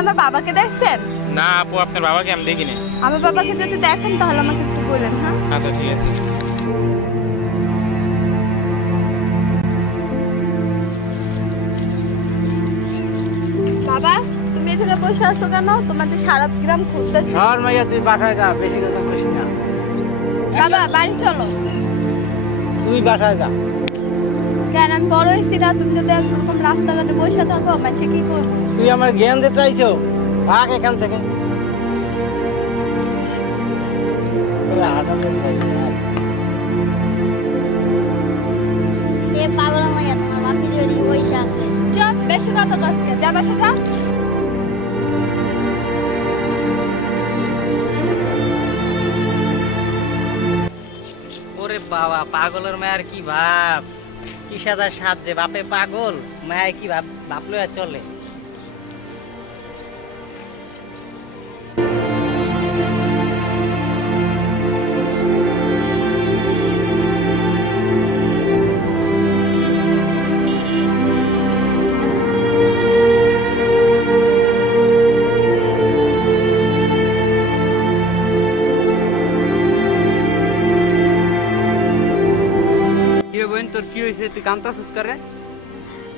আমার বাবাকে দেখছেন? না আপু, আপনার বাবাকে আমি দেখিনি। আমার বাবাকে যদি দেখেন তাহলে আমাকে একটু বলেন। হ্যাঁ আচ্ছা ঠিক আছে। বাবা, তুমি এখানে বসে আছো কেন? তোমাদের সারা গ্রাম খুঁজতেছি। শহর মাইয়া তুই বাসায় যা, বেশি কথা বলিস না। বাবা বাড়ি চলো। তুই বাসায় যা। কেন? আমি বড় হয়েছি না? তুমি যদি একরকম রাস্তাঘাটে বসে থাকো, মানুষে কি করবো? তুই আমার জ্ঞান দিতে চাইছো, ভাগ এখান থেকে। এ পাগল মাইয়া তোমার বাপি যদি বইসা আছে। চুপ, বেশি কথা কসকে, যা বাসা যা। ওরে বাবা, পাগলের মায়ের কি ভাব, কি সাদা সাজ যে বাপে পাগল, মায়ের কি ভাব ভাবলো আর চলে। কি বোন, তোর কি হয়েছে? তুই কান্তাছিস করে?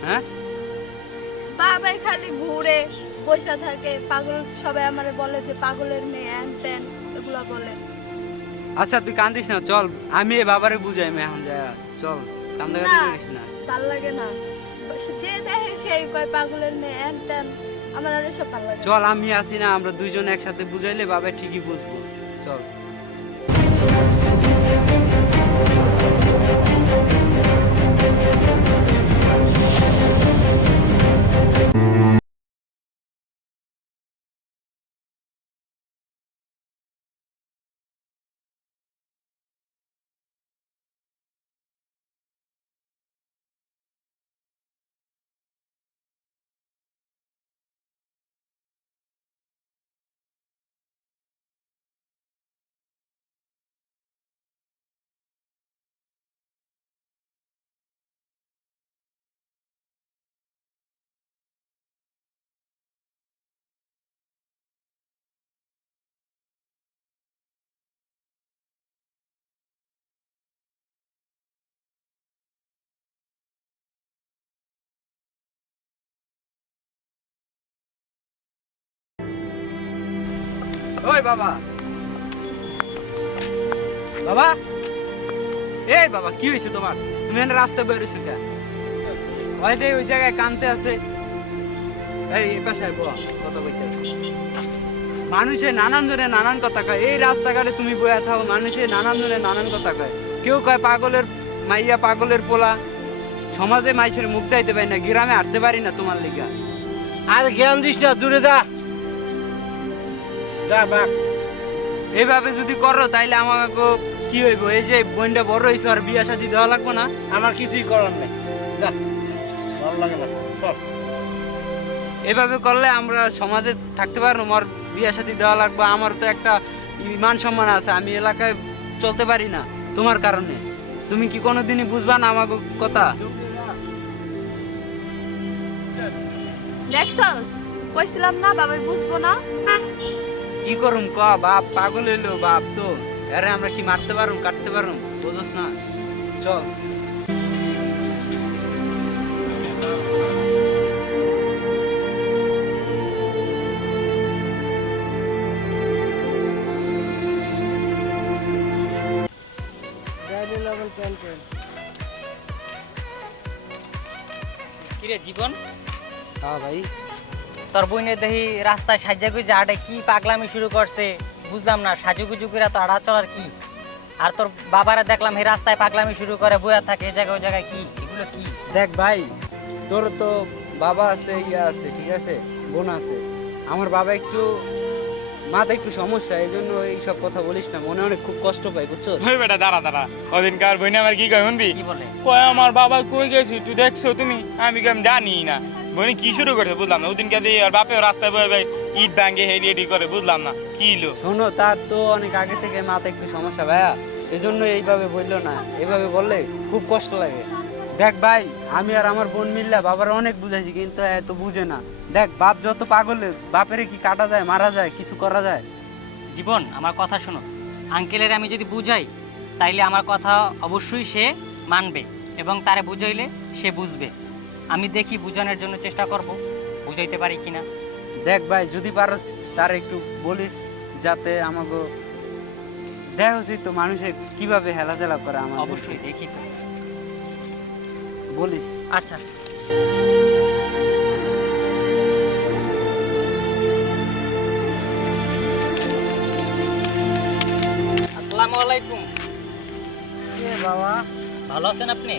হ্যাঁ, বাবাই খালি ঘুরে বসে থাকে, পাগল। সবাই আমারে বলে যে পাগলের মেয়ে, হ্যান ত্যান এগুলা বলে। আচ্ছা তুই কান্দিস না, চল আমি এ বাবারে বুঝাই মে এখন যায়। চল, কান্দাকাটি না, করিস না। ভাল লাগে না। যে দেখে সেই কয় পাগলের মেয়ে, হ্যান ত্যান। আমার আর এসব ভাল লাগে না। চল, আমি আসি না, আমরা দুইজন একসাথে বুঝাইলে বাবা ঠিকই বুঝবো। চল। ওই বাবা, বাবা, এই বাবা, কি হয়েছে তোমার? তুমি এখানে রাস্তায় বেরোছো কে? ওই দে, ওই জায়গায় কানতে আছে। এই পাশায় বল, কথা বলতে আছে। মানুষে নানান জনে নানান কথা কয়। এই রাস্তাঘাটে তুমি বয়া থাকো, মানুষে নানান জনে নানান কথা কয়। কেউ কয় পাগলের মাইয়া, পাগলের পোলা। সমাজে মাইসের মুখ দাইতে পারি না, গ্রামে হাঁটতে পারি না তোমার লিগা। আর জ্ঞান দিস না, দূরে যা। যা ভাগ। এইভাবে যদি করো তাইলে আমাকে কি হইব? এই যে বোনটা বড় হয়েছে, আর বিয়া শাদী দেওয়া লাগবো না? আমার কিছুই করার নেই, যা। ভালো লাগে না, চল। এভাবে করলে আমরা সমাজে থাকতে পারবো? আমার বিয়া শাদী দেওয়া লাগবে, আমার তো একটা মান সম্মান আছে, আমি এলাকায় চলতে পারি না তোমার কারণে। তুমি কি কোনোদিনই বুঝবা না আমার কথা? দেখছস, কইছিলাম না বাবাই বুঝবো না। কি করুম ক? বাপ পাগল হইলো, বাপ তো। আরে আমরা কি মারতে পারুম, কাটতে পারুম? বুঝোস না? চল। কিরে জীবন, হ্যাঁ ভাই। তোর বইনে দেখি রাস্তায় সাজা গুজা আটে কি পাগলামি শুরু করছে, বুঝলাম না। সাজুগুজু করে তো আড়া চলার কি? আর তোর বাবারা দেখলাম এই রাস্তায় পাগলামি শুরু করে বয়া থাকে, এই জায়গায় ওই জায়গায় কি এগুলো কি? দেখ ভাই, তোর তো বাবা আছে, ইয়া আছে, ঠিক আছে, বোন আছে। আমার বাবা একটু মাথা একটু সমস্যা, এই জন্য এইসব কথা বলিস না, মনে অনেক খুব কষ্ট পাই, বুঝছো? ওই বেটা দাঁড়া দাঁড়া, ওদিনকার বইনে আমার কি কয় শুনবি? কি বলে? কয় আমার বাবা কই গেছি তুই দেখছো তুমি? আমি জানি না। বইনে কি শুরু করছে বুঝলাম না। ওদিনকে দিয়ে আর বাপে রাস্তায় বয়ে ভাই ইট ভাঙ্গে হেডি হেডি করে, বুঝলাম না কি হলো। শোনো, তার তো অনেক আগে থেকে মাথা একটু সমস্যা ভাইয়া, এই জন্য এইভাবে বললো না। এইভাবে বললে খুব কষ্ট লাগে। দেখ ভাই, আমি আর আমার বোন মিল্লা বাবার অনেক বুঝাইছি, কিন্তু এত বুঝে না। দেখ বাপ যত পাগল, বাপেরে কি কাটা যায়, মারা যায়, কিছু করা যায়? জীবন আমার কথা শোনো, আঙ্কেলের আমি যদি বুঝাই তাইলে আমার কথা অবশ্যই সে মানবে এবং তারে বুঝাইলে সে বুঝবে। আমি দেখি বুঝানোর জন্য চেষ্টা করব, বুঝাইতে পারি কিনা। দেখ ভাই, যদি পারস তার একটু বলিস, যাতে আমাকে দেখ উচিত তো মানুষে কিভাবে হেলাচেলা করে আমার। অবশ্যই দেখি তো। বলিস। আচ্ছা আসসালামু আলাইকুম। বাবা ভালো আছেন আপনি?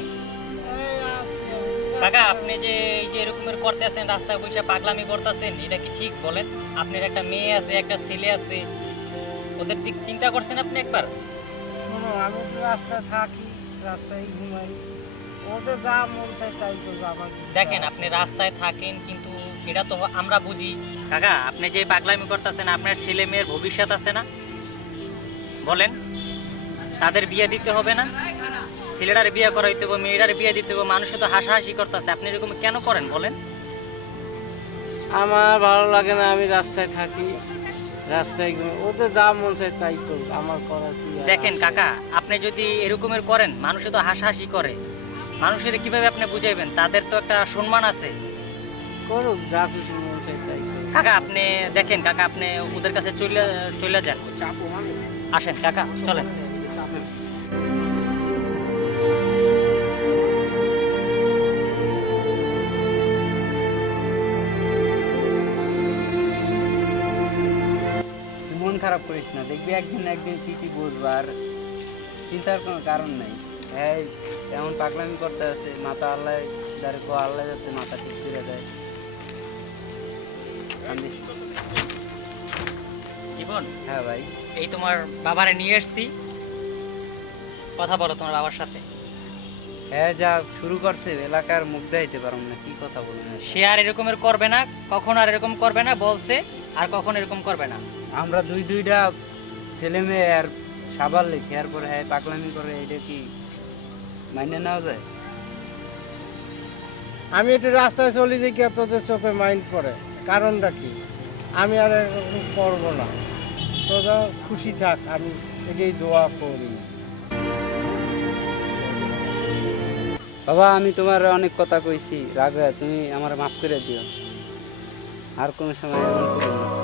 কাকা, আপনি যে এই যে এরকমের করতেছেন, রাস্তায় বসে পাগলামি করতেছেন, এটা কি ঠিক বলেন? আপনার একটা মেয়ে আছে, একটা ছেলে আছে, ওদের দিক চিন্তা করছেন আপনি একবার? শোনো, আমি তো রাস্তায় থাকি, রাস্তায় ঘুমাই, ওদের যা মন চাই তাই করবো। আমার দেখেন, আপনি রাস্তায় থাকেন কিন্তু এটা তো আমরা বুঝি। কাকা, আপনি যে পাগলামি করতেছেন, আপনার ছেলে মেয়ের ভবিষ্যৎ আছে না? বলেন, তাদের বিয়ে দিতে হবে না? ছেলেটার বিয়ে করাইতে হবে, মেয়েটার বিয়ে দিতে হবে, মানুষ তো হাসাহাসি করতেছে, আপনি এরকম কেন করেন বলেন? আমার ভালো লাগে না, আমি রাস্তায় থাকি, রাস্তায় ঘুমাই, ওদের যা মন চাই তাই করবো, আমার করার কি আর দেখেন আছে? কাকা, আপনি যদি এরকমের করেন, মানুষ তো হাসাহাসি করে, মানুষের কিভাবে আপনি বুঝাইবেন? তাদের তো একটা সম্মান আছে। করুক, যা খুশি মন চাই তাই করুক। কাকা আপনি দেখেন, কাকা আপনি ওদের কাছে চলে যান। আসেন কাকা, চলেন। তুই মন খারাপ করিস না, দেখবি একদিন না একদিন ঠিকই বুঝবো। আর চিন্তার কোনো কারণ নাই। হ্যাঁ, এমন পাগলামি করতে আছে, মাথা আল্লাহ যারে কো আল্লাহ যাতে মাথা ঠিক করে দেয়। কান্দিস না। জীবন, হ্যাঁ ভাই। এই তোমার বাবারে নিয়ে এসছি, কথা বলো তোমার বাবার সাথে। হ্যাঁ, যা শুরু করছে এলাকার মুখ দেখাইতে পারম না, কি কথা বলুন। সে আর এরকমের করবে না, কখন আর এরকম করবে না বলছে, আর কখন এরকম করবে না। আমরা দুইটা ছেলে মেয়ে আর সাবাল লিখি, এরপর হ্যাঁ পাগলামি করে, এটা কি মাইনে নেওয়া যায়? আমি একটু রাস্তায় চলে যাই, কি তোদের চোখে মাইন্ড পড়ে, কারণটা কি? আমি আর এরকম করবো না, তোরা খুশি থাক, আমি এটাই দোয়া করি। বাবা, আমি তোমার অনেক কথা কইছি, রাগ হয়, তুমি আমার মাফ করে দিও, আর কোনো সময় এমন করো না।